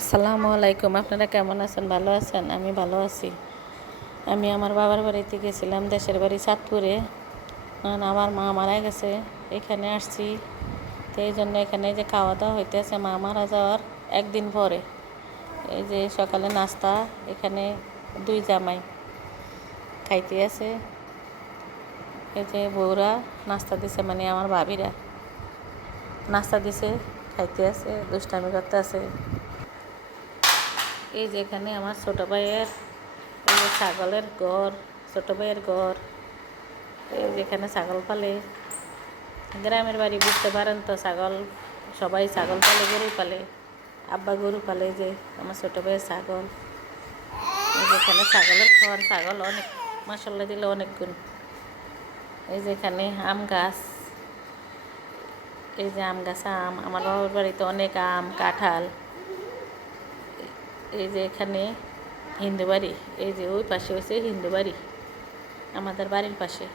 আসসালামু আলাইকুম। আপনারা কেমন আছেন? ভালো আছেন? আমি ভালো আছি। আমি আমার বাবার বাড়িতে গেছিলাম, দেশের বাড়ি চাঁদপুরে। আমার মা মারা গেছে, এখানে আসছি। তো এই জন্য এখানে যে খাওয়া দাওয়া হইতেছে মা মারা যাওয়ার একদিন পরে। এই যে সকালে নাস্তা, এখানে দুই জামাই খাইতে আছে। এই যে বউরা নাস্তা দিছে, মানে আমার ভাবিরা নাস্তা দিছে, খাইতে আছে, দুষ্টামি করতে আছে। এই যে এখানে আমার ছোটো ভাইয়ের এই যে ছাগলের ঘর, ছোটো ভাইয়ের ঘর। এই যেখানে ছাগল পালে, গ্রামের বাড়ি বুঝতে পারেন তো, ছাগল সবাই ছাগল পালে, গরু পালে। আব্বা গরু পালে, যে আমার ছোটো ভাইয়ের ছাগল। এই যেখানে ছাগলের ঘর, ছাগল অনেক, মাসাল্লাহ দিলে অনেক গুণ। এই যেখানে আম গাছ, এই যে আম গাছ, আমার বাবার বাড়িতে অনেক আম, কাঁঠাল। এই যে এখানে হিন্দু বাড়ি, এই যে ওই পাশে হয়েছে হিন্দু বাড়ি, আমাদের বাড়ির পাশে।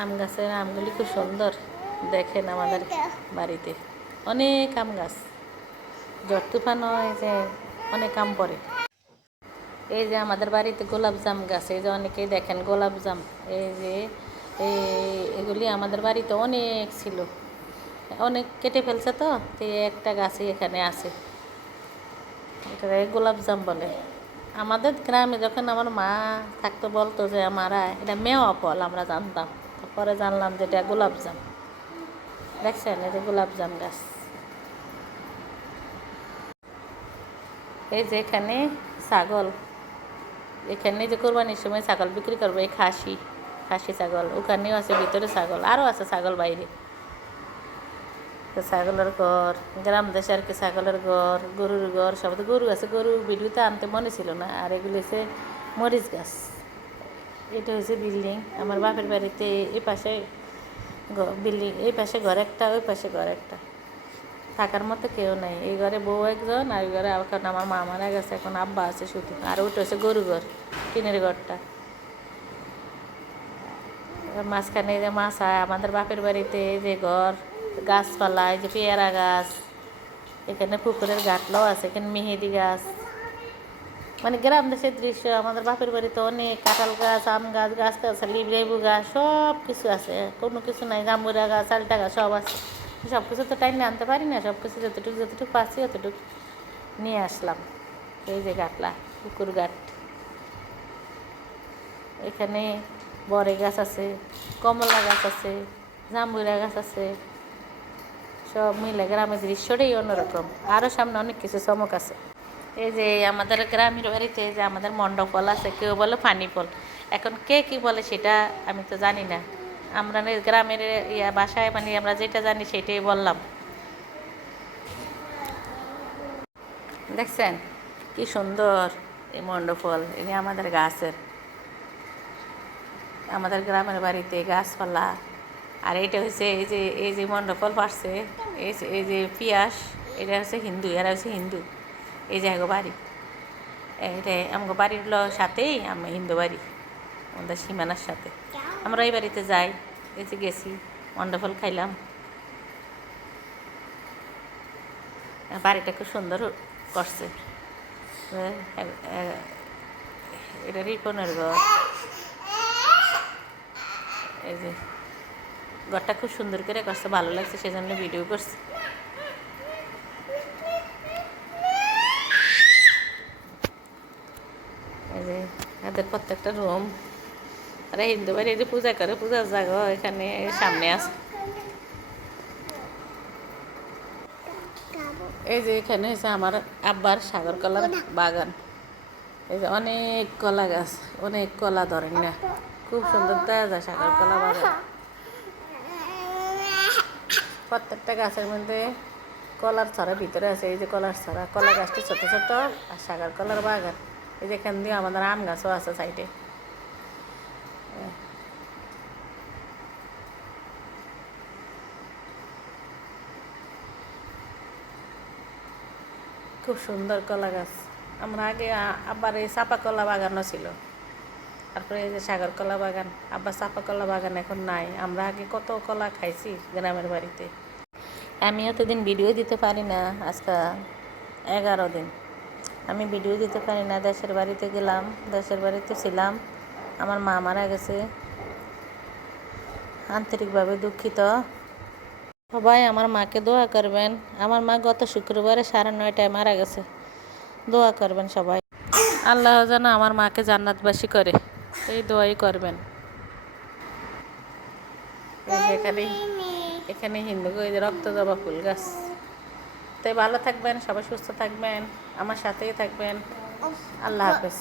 আম গাছের আমগুলি খুব সুন্দর, দেখেন আমাদের বাড়িতে অনেক আম গাছ। ঝড় তুফান হয় যে অনেক আম পড়ে। এই যে আমাদের বাড়িতে গোলাপ জাম গাছ, এই যে অনেকেই দেখেন গোলাপ জাম। এই যে এগুলি আমাদের বাড়িতে অনেক ছিল, অনেক কেটে ফেলছে, তো একটা গাছই এখানে আছে, এটা গোলাপ জাম বলে। আমাদের গ্রামে যখন আমার মা থাকতো বলতো যে আমরা এটা মেওয়া ফল, আমরা জানতাম। পরে জানলাম যে এটা গোলাপ জাম। দেখছেন, এটা গোলাপ জাম গাছ। এই যে এখানে ছাগল, এখানে যে কোরবানির সময় ছাগল বিক্রি করবো, এই খাসি ছাগল, ওখানেও আছে, ভিতরে ছাগল, আরও আছে ছাগল বাইরে। তো ছাগলের ঘর, গ্রাম দেশে আর কি ছাগলের ঘর, গরুর ঘর, সব তো গরু আছে। গরু ভিডিওতে আনতে মনে ছিল না। আর এগুলো হচ্ছে মরিচ গাছ। এটা হচ্ছে বিল্ডিং আমার বাপের বাড়িতে। এই পাশে বিল্ডিং, এই পাশে ঘর একটা, ওই পাশে ঘর একটা, থাকার মতো কেউ নাই। এই ঘরে বউ একজন, আর ওই ঘরে এখন আমার মা মারা গেছে, এখন আব্বা আছে শুধু। আর ওটা হচ্ছে গরু ঘর, টিনের ঘরটা। মাঝখানে যে মাছ হয় আমাদের বাপের বাড়িতে, যে ঘর, গাছপালা, এই যে পেয়ারা গাছ, এখানে পুকুরের ঘাটলাও আছে, এখানে মেহেদি গাছ। মানে গ্রাম দেশের দৃশ্য। আমাদের বাপের বাড়িতে অনেক কাঁঠাল গাছ, আম গাছ, গাছগাছালি, লেবু গাছ, সব কিছু আছে। কোনো কিছু নাই, জাম্বুরা গাছ, চালটা গাছ, সব আছে। সব কিছু তো টাইমে আনতে পারি না, সব কিছু যতটুকু পাচ্ছি ততটুকু নিয়ে আসলাম। এই যে ঘাটলা, পুকুর ঘাট। এখানে বড়ে গাছ আছে, কমলা গাছ আছে, জাম্বুরা গাছ আছে, সব মিলে গ্রামের দৃশ্যটাই অন্যরকম। আরও সামনে অনেক কিছু চমক আছে। এই যে আমাদের গ্রামের বাড়িতে যে আমাদের মণ্ডপ ফল আছে, কেউ বলে পানি ফল। এখন কে কি বলে সেটা আমি তো জানি না। আমরা গ্রামের বাসায় মানে আমরা যেটা জানি সেটাই বললাম। দেখছেন কি সুন্দর এই মণ্ডপ ফল, এই আমাদের গাছের, আমাদের গ্রামের বাড়িতে গাছপালা। আর এইটা হচ্ছে এই যে মণ্ডপ ফল পারছে, এই যে পিয়াস, এটা হচ্ছে হিন্দু, এরা হচ্ছে হিন্দু। এই যে আগো বাড়ি, এটা আমাকে বাড়ির সাথেই আমি হিন্দু বাড়ি, আমাদের সীমানার সাথে। আমরা এই বাড়িতে যাই, এই যে গেছি, মণ্ডফল খাইলাম। বাড়িটা খুব সুন্দর করছে। এটা রিপনের ঘর। এই যে ঘরটা খুব সুন্দর করে করছে, ভালো লাগছে, সেজন্য ভিডিও করছে। এই যে এদের প্রত্যেকটা রুম। আর হিন্দু বাড়ি যে পূজা করে, পূজার জায়গা এখানে সামনে আছে। এই যে এখানে হচ্ছে আমার আব্বার সাগর কলার বাগান। এই যে অনেক কলা গাছ, অনেক কলা ধরেন না, খুব সুন্দর দেখা যায় সাগর কলা বাগান। প্রত্যেকটা গাছের মধ্যে কলার ছড়া ভিতরে আছে। এই যে কলার ছড়া, কলা গাছটি ছোট ছোট, আর সাগর কলার বাগান। এই যে এখান দিয়ে আমাদের আম গাছও আছে সাইডে। খুব সুন্দর কলা গাছ। আমরা আগে আব্বার এই চাপা কলা বাগানও ছিল, তারপরে এই যে সাগর কলা বাগান। আব্বার চাপা কলা বাগান এখন নাই। আমরা আগে কত কলা খাইছি গ্রামের বাড়িতে। আমি অতদিন ভিডিও দিতে পারি না, আজকে 11 দিন আমি ভিডিও দিতে পারি না। দেশের বাড়িতে গেলাম, দেশের বাড়িতে ছিলাম, আমার মা মারা গেছে। আন্তরিকভাবে দুঃখিত। সবাই আমার মাকে দোয়া করবেন। আমার মা গত শুক্রবারে 9:30টায় মারা গেছে। দোয়া করবেন সবাই, আল্লাহ যেন আমার মাকে জান্নাতবাসী করে, এই দোয়াই করবেন। এখানে হিন্দু রক্ত জবা ফুল গাছ। তাই ভালো থাকবেন, সবাই সুস্থ থাকবেন, আমার সাথেই থাকবেন। আল্লাহ হাফেজ।